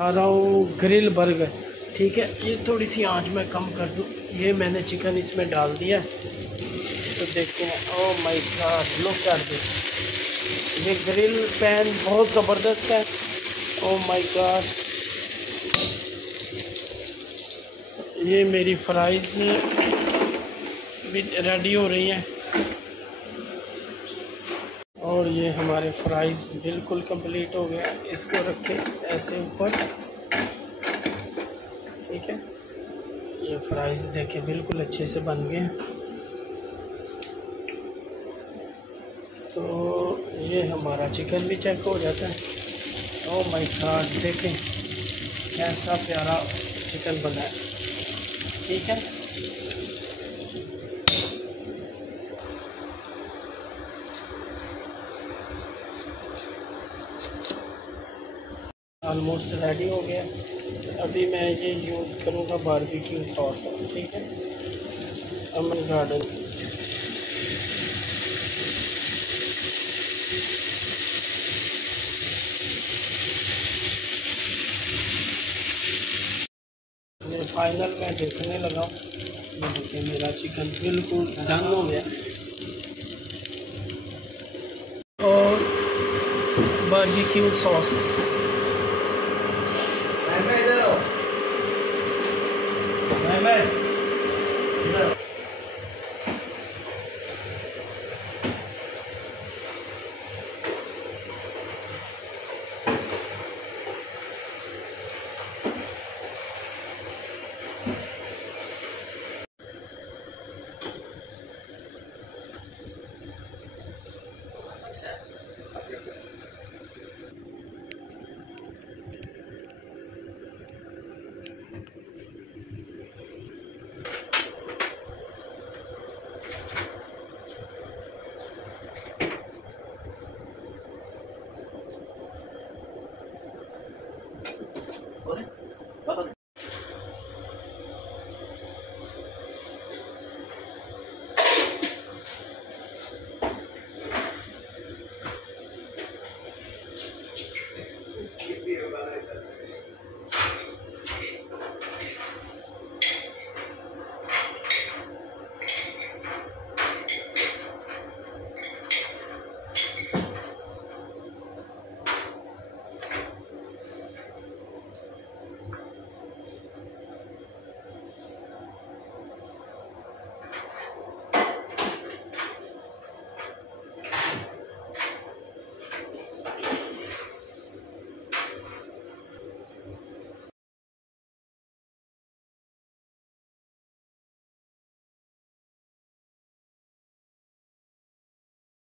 आ रहा हूँ grill burger. ठीक है, ये थोड़ी सी आंच में कम कर दूँ। ये मैंने चिकन इसमें डाल दिया, तो देखते हैं। Oh my God, look at this. ये ग्रिल पैन बहुत ज़बरदस्त है। ओह माय गॉड, ये मेरी फ्राइज़ भी रेडी हो रही हैं और ये हमारे फ्राइज़ बिल्कुल कंप्लीट हो गया। इसको रखें ऐसे ऊपर। ठीक है, ये फ्राइज़ देखें बिल्कुल अच्छे से बन गए। तो ये हमारा चिकन भी चेक हो जाता है। ओह माय गॉड, देखें कैसा प्यारा चिकन बना है। ठीक है, ऑलमोस्ट रेडी हो गया। अभी मैं ये यूज़ करूँगा बारबेक्यू सॉस। ठीक है, अमन गार्डन। मैं फाइनल में देखने लगा हूँ। ये देखिए मेरा चिकन बिल्कुल डन हो गया। और बारबेक्यू सॉस